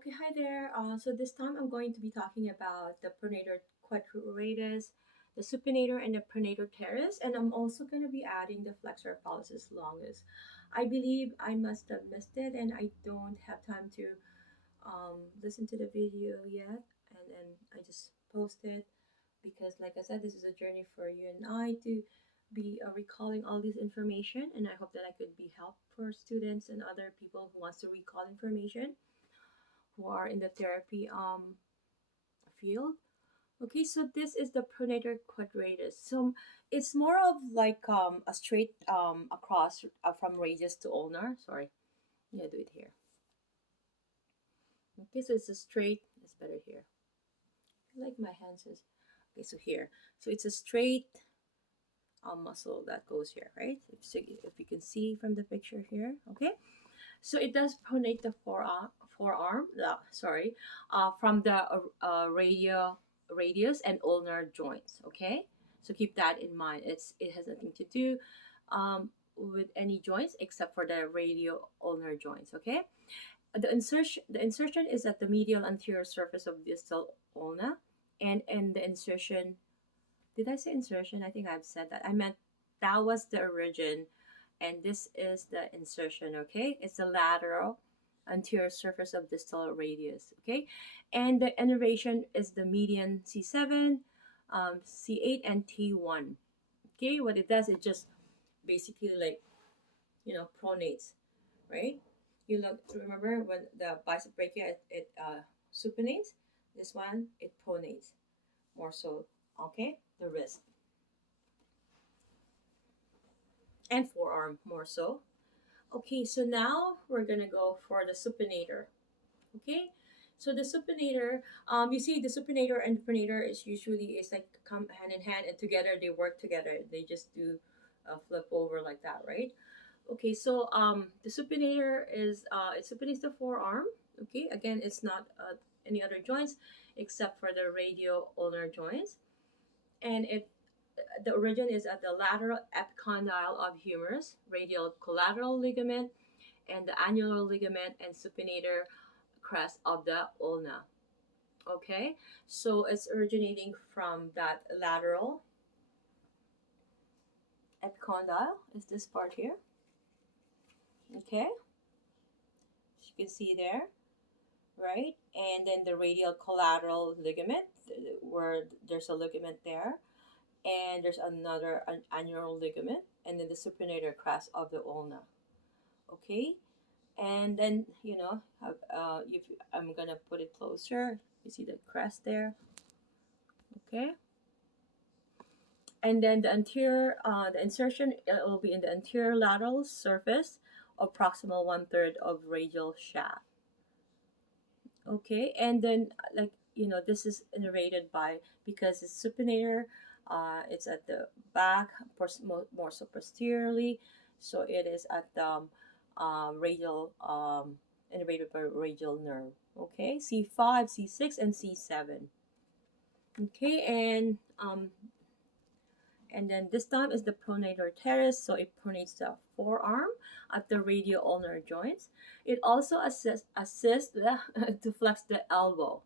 Okay, hi there. So this time I'm going to be talking about the pronator quadratus, the supinator, and the pronator teres, and I'm also going to be adding the flexor pollicis longus. I believe I must have missed it, and I don't have time to listen to the video yet, and then I just posted because, like I said, this is a journey for you and I to be recalling all this information, and I hope that I could be help for students and other people who wants to recall information who are in the therapy field. Okay, so this is the pronator quadratus. So it's more of like a straight across from radius to ulnar. Sorry, yeah, do it here. Okay, so it's a straight. It's better here. I like my hands is okay. So here, so it's a straight muscle that goes here, right? If you can see from the picture here, okay. So it does pronate the forearm, from the radius and ulnar joints. Okay, so keep that in mind. It has nothing to do with any joints except for the radio ulnar joints. Okay, the insertion is at the medial anterior surface of distal ulna, and the insertion. Did I say insertion? I think I've said that. I meant that was the origin and this is the insertion. Okay, it's the lateral anterior surface of distal radius. Okay, and the innervation is the median C7, C8, and T1. Okay, what it does, it just basically like pronates, right? You look, remember when the bicep brachia it supinates. This one it pronates more so. Okay, the wrist and forearm more so. Okay, so now we're gonna go for the supinator. Okay, so the supinator, you see the supinator and the pronator is usually is like come hand in hand and together they work together. They just do flip over like that, right? Okay, so the supinator is it supinates the forearm. Okay, again, it's not any other joints except for the radio ulnar joints, and it the origin is at the lateral epicondyle of humerus, radial collateral ligament, and the annular ligament and supinator crest of the ulna. Okay, so it's originating from that lateral epicondyle, is this part here. Okay, as you can see there, right? And then the radial collateral ligament, where there's a ligament there, and there's another annular ligament, and then the supinator crest of the ulna. Okay, and then if I'm gonna put it closer, you see the crest there. Okay, and then the insertion will be in the anterior lateral surface of proximal 1/3 of radial shaft. Okay, and then this is innervated by because it's supinator. It's at the back, more so posteriorly, so it is at the radial innervated by radial nerve. Okay, C5, C6, and C7. Okay, and then this time is the pronator teres, so it pronates the forearm at the radial ulnar joints. It also assists to flex the elbow.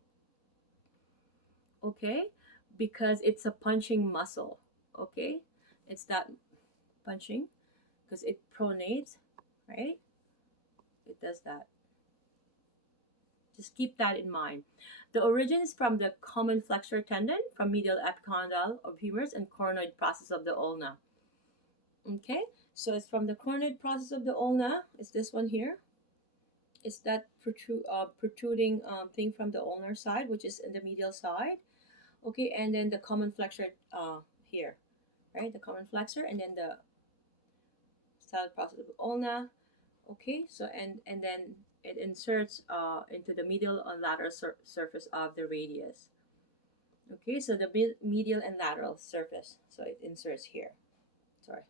Okay, because it's a punching muscle. Okay, it's that punching because it pronates, right? It does that. Just keep that in mind. The origin is from the common flexor tendon from medial epicondyle of humerus and coronoid process of the ulna. Okay, so it's from the coronoid process of the ulna. It's this one here. It's that protruding thing from the ulnar side, which is in the medial side. Okay, and then the common flexor here, right? The common flexor, and then the styloid process of the ulna. Okay, so and then it inserts into the medial and lateral surface of the radius. Okay, so the medial and lateral surface. So it inserts here. Sorry.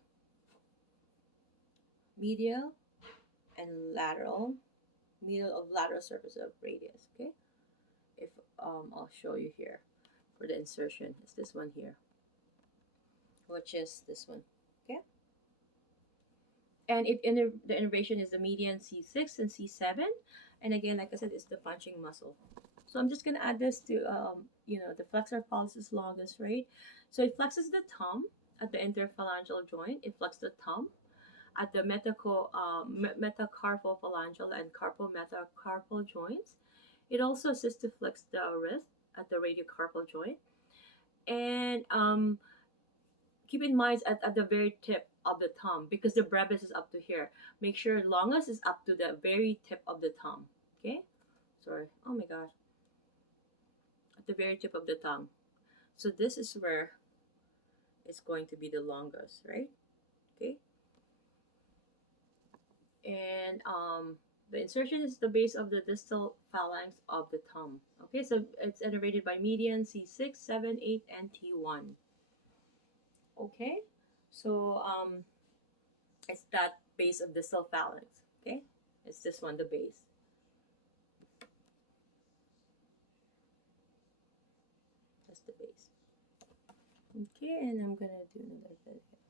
Medial and lateral, medial of lateral surface of radius. Okay, if I'll show you here for the insertion. It's this one here, which is this one. Okay. And the innervation is the median C6 and C7. And again, like I said, it's the punching muscle. So I'm just gonna add this to the flexor pollicis longus, right? So it flexes the thumb at the interphalangeal joint. It flexes the thumb at the metacarpophalangeal and carpometacarpal joints. It also assists to flex the wrist at the radiocarpal joint. And keep in mind at the very tip of the thumb, because the brevis is up to here. Make sure longus is up to the very tip of the thumb. Okay? Sorry. Oh my gosh. At the very tip of the tongue. So this is where it's going to be the longest, right? Okay. And the insertion is the base of the distal phalanx of the thumb. Okay, so it's innervated by median C6, 7, 8, and T1. Okay, so it's that base of distal phalanx. Okay, it's this one, the base. That's the base. Okay, and I'm gonna do another bit here.